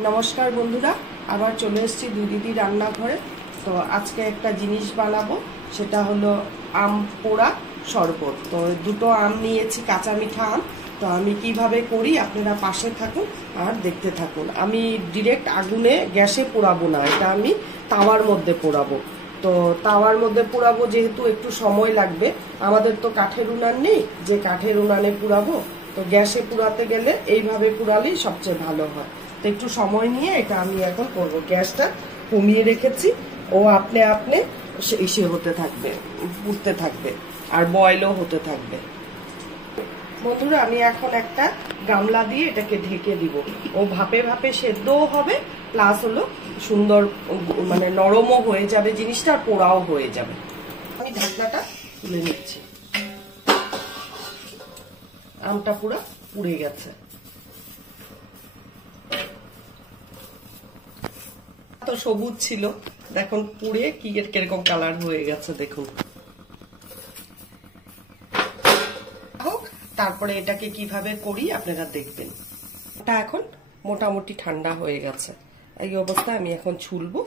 নমস্কার বন্ধুরা, আবার চলে এসেছি দিদি রান্নাঘরে। তো আজকে একটা জিনিস বানাবো, সেটা হলো আম পোড়া শরবত। তো দুটো আম নিয়েছি, কাঁচা মিঠা আম। তো আমি কিভাবে করি আপনারা পাশে থাকুন আর দেখতে থাকুন। আমি ডিরেক্ট আগুনে গ্যাসে পোড়াবো না, এটা আমি তাওয়ার মধ্যে পোড়াবো। তো তাওয়ার মধ্যে পোড়াবো যেহেতু একটু সময় লাগবে, আমাদের তো কাঠের উনান নেই যে কাঠের উনানে পোড়াবো। তো গ্যাসে পোড়াতে গেলে এইভাবে পোড়ালেই সবচেয়ে ভালো হয়। তো একটু সময় নিয়ে এটা আমি এখন করবো। গ্যাসটা কমিয়ে রেখেছি, ও আপনি আপনি ইসে হতে থাকবে, পুড়তে থাকবে আর বয়েলও হতে থাকবে। বন্ধুরা, আমি এখন একটা গামলা দিয়ে এটাকে ঢেকে দিব। ও ভাপে ভাপে সেদ্ধও হবে, প্লাস হলো সুন্দর মানে নরমও হয়ে যাবে জিনিসটা, আর পোড়াও হয়ে যাবে। আমি ঢাকনাটা তুলে নিচ্ছি। আমটা পুরো পুড়ে গেছে। তো সবুজ ছিল, দেখুন পুড়ে কি কিরকম কালার হয়ে গেছে দেখুন। তারপরে এটাকে কিভাবে করি আপনারা দেখবেন। এটা এখন মোটামুটি ঠান্ডা হয়ে গেছে। এই অবস্থায় আমি এখন ছুলবো।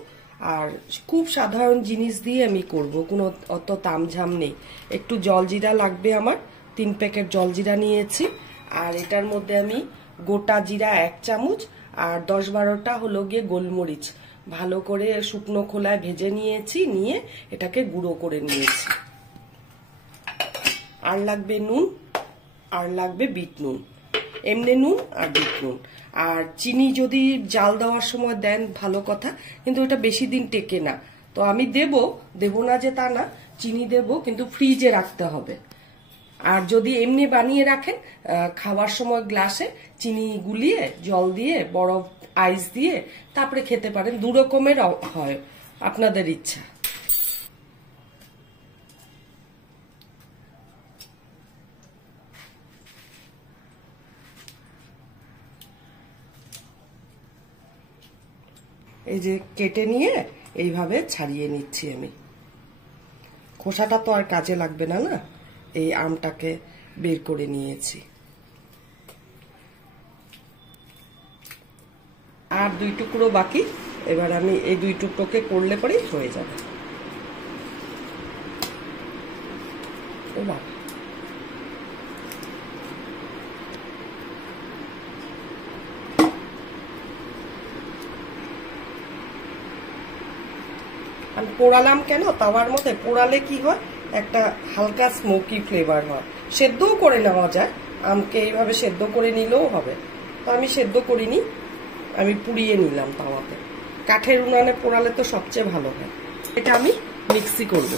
আর খুব সাধারণ জিনিস দিয়ে আমি করব, কোনো অত তামঝাম নেই। একটু জলজিরা লাগবে আমার, 3 প্যাকেট জলজিরা নিয়েছি। আর এটার মধ্যে আমি গোটা জিরা 1 চামচ আর 10-12টা হলো গিয়ে গোলমরিচ ভালো করে শুকনো খোলায় ভেজে নিয়েছি, নিয়ে এটাকে গুঁড়ো করে নিয়েছি। আর লাগবে নুন, আর লাগবে বিট নুন, এমনি নুন আর বিট নুন। আর চিনি যদি জাল দেওয়ার সময় দেন ভালো কথা, কিন্তু এটা বেশি দিন টেকে না। তো আমি দেব না যে তা না, চিনি দেব, কিন্তু ফ্রিজে রাখতে হবে। আর যদি এমনি বানিয়ে রাখেন, খাওয়ার সময় গ্লাসে চিনি গুলিয়ে জল দিয়ে বরফ আইস দিয়ে তারপরে খেতে পারেন। 2 রকমের হয়, আপনাদের ইচ্ছা। এই যে কেটে নিয়ে এইভাবে ছাড়িয়ে নিচ্ছি আমি। খোসাটা তো আর কাজে লাগবে না, না? এই আমটাকে বের করে নিয়েছি। আর 2 টুকরো বাকি, এবার আমি এই 2 টুকরোকে করলে পরেই হয়ে যাবে। আমি পোড়ালাম কেন তাওয়ার মধ্যে? পোড়ালে কি হয়, একটা হালকা স্মোকি ফ্লেভার হয়। সেদ্ধও করে নেওয়া যায়, আমকে এইভাবে সেদ্ধ করে নিলেও হবে। তো আমি সেদ্ধ করিনি, আমি পুড়িয়ে নিলাম তাওয়াতে। কাঠের উনানে পোড়ালে তো সবচেয়ে ভালো হয়। এটা আমি মিক্সি করব।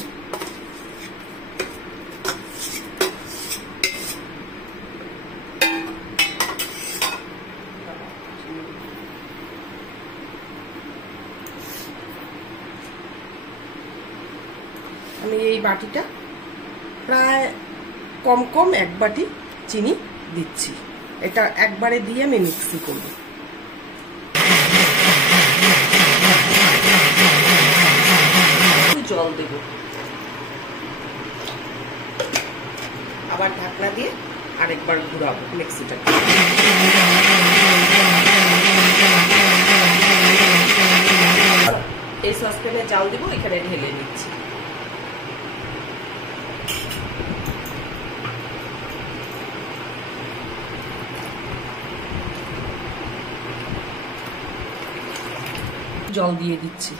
আমি এই বাটিটা প্রায় কম কম 1 বাটি চিনি দিচ্ছি। এটা একবারে দিয়ে আমি মিক্সি করব। জল দেব, আবার ঢাকনা দিয়ে আরেকবার ঘুরাবো মিক্সিটা। এই সসপ্যানে জাল দিব, এখানে ঢেলে নিচ্ছি। জল দিয়ে দিচ্ছি।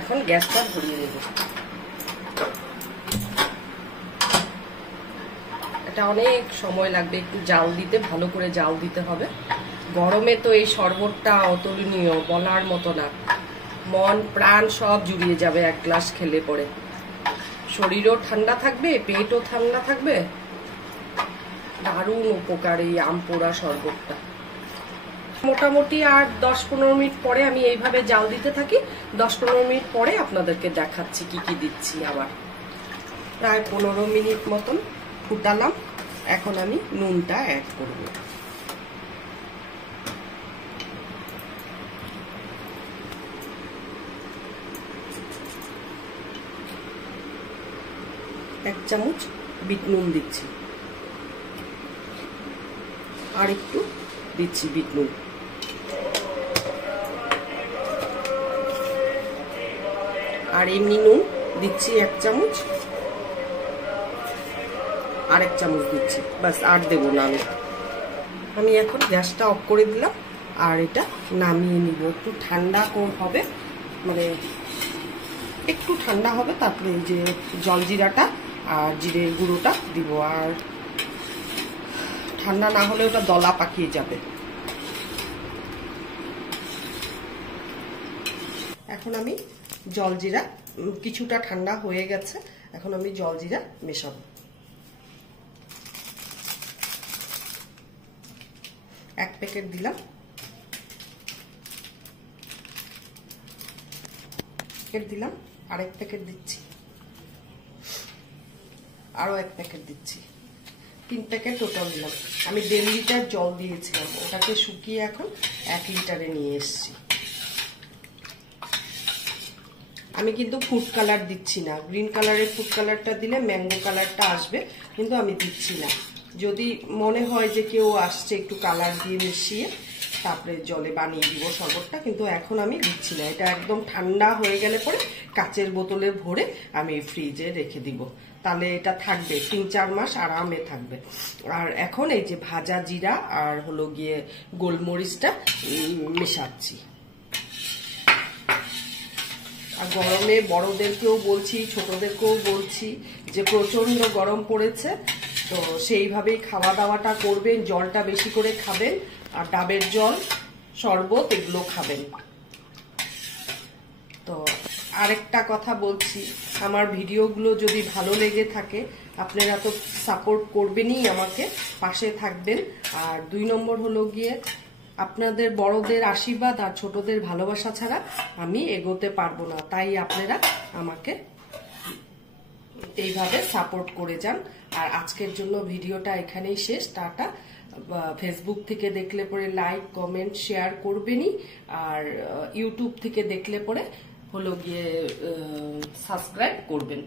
এখন গ্যাসটা ধরিয়ে দেব। এটা অনেক সময় লাগবে, একটু জাল দিতে, ভালো করে জাল দিতে হবে। গরমে তো এই শরবতটা অতুলনীয়, বলার মতো না। মন প্রাণ সব জুড়িয়ে যাবে 1 গ্লাস খেলে পরে। শরীরও ঠান্ডা থাকবে, পেটও ঠান্ডা থাকবে। দারুণ উপকার এই আম পোড়া শরবতটা। মোটামুটি আর 10-15 মিনিট পরে আমি এইভাবে জাল দিতে থাকি। 10-15 মিনিট পরে আপনাদেরকে দেখাচ্ছি কি কি দিচ্ছি। আবার প্রায় 15 মিনিট মতন ফুটালাম। এখন আমি নুনটা অ্যাড করব। এক চামচ বিট নুন দিচ্ছি। আর একটু দিচ্ছি বিট নুন। আর এমনি নুন দিচ্ছি 1 চামচ, আর 1 চামচ দিচ্ছি, বাস আর দেবো না। আমি এখন গ্যাসটা অফ করে দিলাম আর এটা নামিয়ে নিব। একটু ঠান্ডা হবে, মানে একটু ঠান্ডা হবে, তারপরে এই যে জলজিরাটা আর জিরের গুঁড়োটা দিব। আর ঠান্ডা না হলে ওটা দলা পাকিয়ে যাবে। এখন আমি জলজিরা, কিছুটা ঠান্ডা হয়ে গেছে, এখন আমি জলজিরা মেশাবো। 1 প্যাকেট দিলাম, দিলাম, আরেক প্যাকেট দিচ্ছি, আরো 1 প্যাকেট দিচ্ছি, 3 প্যাকেট টোটাল দিলাম। আমি 1.5 লিটার জল দিয়েছিলাম, ওটাকে শুকিয়ে এখন 1 লিটারে নিয়ে এসেছি। আমি কিন্তু ফুড কালার দিচ্ছি না, গ্রিন কালারের ফুড কালারটা দিলে ম্যাঙ্গো কালারটা আসবে, কিন্তু আমি দিচ্ছি না। যদি মনে হয় যে কেউ আসছে একটু কালার দিয়ে মিশিয়ে তারপরে জলে বানিয়ে দিব শরবতটা, কিন্তু এখন আমি দিচ্ছি না। এটা একদম ঠান্ডা হয়ে গেলে পরে কাচের বোতলে ভরে আমি ফ্রিজে রেখে দিব, তাহলে এটা থাকবে 3-4 মাস আরামে থাকবে। আর এখন এই যে ভাজা জিরা আর হলো গিয়ে গোলমরিচটা মেশাচ্ছি। আর গরমে বড়দেরকেও বলছি, ছোটদেরকেও বলছি যে প্রচন্ড গরম পড়েছে, তো সেইভাবেই খাওয়া দাওয়াটা করবেন, জলটা বেশি করে খাবেন, আর ডাবের জল, শরবত এগুলো খাবেন। তো আরেকটা কথা বলছি, আমার ভিডিওগুলো যদি ভালো লেগে থাকে আপনারা তো সাপোর্ট করবেনই, আমাকে পাশে থাকবেন। আর 2 নম্বর হলো গিয়ে আপনাদের বড়দের আশীর্বাদ আর ছোটদের ভালোবাসা ছাড়া আমি এগোতে পারবো না, তাই আপনারা আমাকে এইভাবে সাপোর্ট করে যান। আর আজকের জন্য ভিডিওটা এখানেই শেষ, টাটা। ফেসবুক থেকে দেখলে পরে লাইক, কমেন্ট, শেয়ার করবেনই, আর ইউটিউব থেকে দেখলে পরে হলো গিয়ে সাবস্ক্রাইব করবেন।